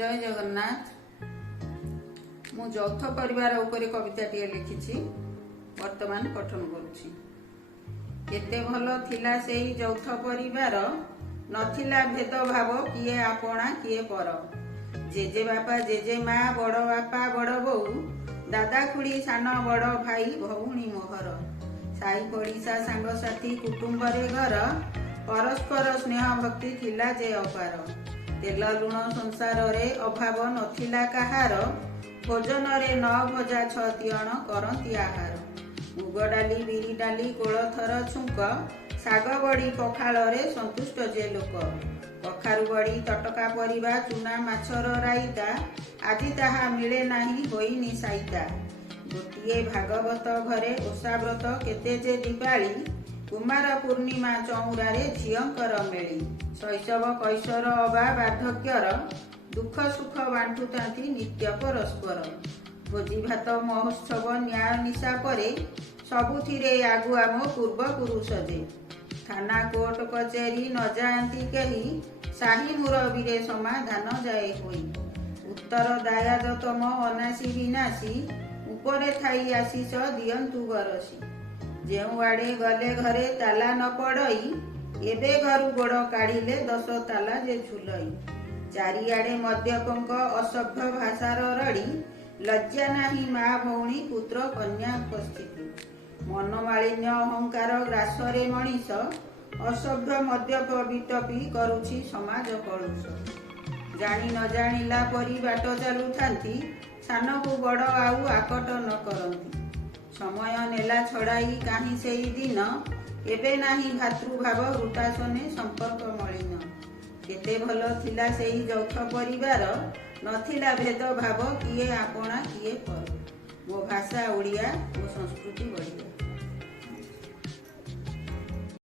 जय जगन्नाथ। मु यौथ परिवार उपरे कविताटिए लिखिछि, वर्तमान पठन करुछि। केते भल थिला सेई यौथ परिवार, नथिला भेदभाव किए आपणा किए पर। जेजे बापा जेजे मा, बड़ बापा बड़ बोऊ, दादा खुड़ी सान बड़ भाई भौणी मोहर। साई पड़िशा सांगसाथी कुटुंबरे घर, परस्पर स्नेह भक्ति थिला जे अपार। तेल लुण संसार रे अभाव नथिला कहार, भोजन रे न भजा छतियण करती आहार। मुग डाली बिरी डाली कोलथर छुंक, साग बड़ी पखाल रे संतुष्ट जे लोक। कखारु बड़ी तटका परिबा चुना माछर राईता, आदि ताहा मिले नाही होइनी साईता। गोटिए भागवत घरे ओषाव्रत केते जे दिवाली, कुमार पूर्णिमा चौरारे झियंकर मेली। शैशव कैशोर अबा बार्धक्यर, दुख सुख बांटुतांती नित्य परस्पर। भोजी भात महोत्सव न्याय निशा परे, सबुथिरे आगुआ मो पूर्व पुरुष जे। थाना कोर्ट कचेरी न जाती केही, साही मुरबीरे समाधान जाए होई। उत्तर दायाद तम अनासी विनाशी, उपरे थाई आशीष दियंतु बरसी। जेउ आड़े गले घरे ताला न पड़ई, एबे घरु गोड़ काढ़िले 10 ताला जे झुलई। चारिआड़े मद्यपंक असभ्य भाषार रड़ी, लज्जा नाही मा भौणी पुत्र कन्या उपस्थिति। मनमालिन्य अहंकार ग्रासरे मनीष, असभ्य मद्यप विटपी करुछि समाज कलुष। जानी न जानिला परी बाट चालुथांती, सानकु बड़ आउ आकट न करंती। समय नेला छड़ाई काहीं सेई दिन, एबे नाही भातृभाव हृतासने संपर्क मलिन। केते भल थिला सेई यौथ परिवार, नथिला भेदभाव किए आपणा किए पर। मो भाषा ओडिया, मो संस्कृति बढ़िया।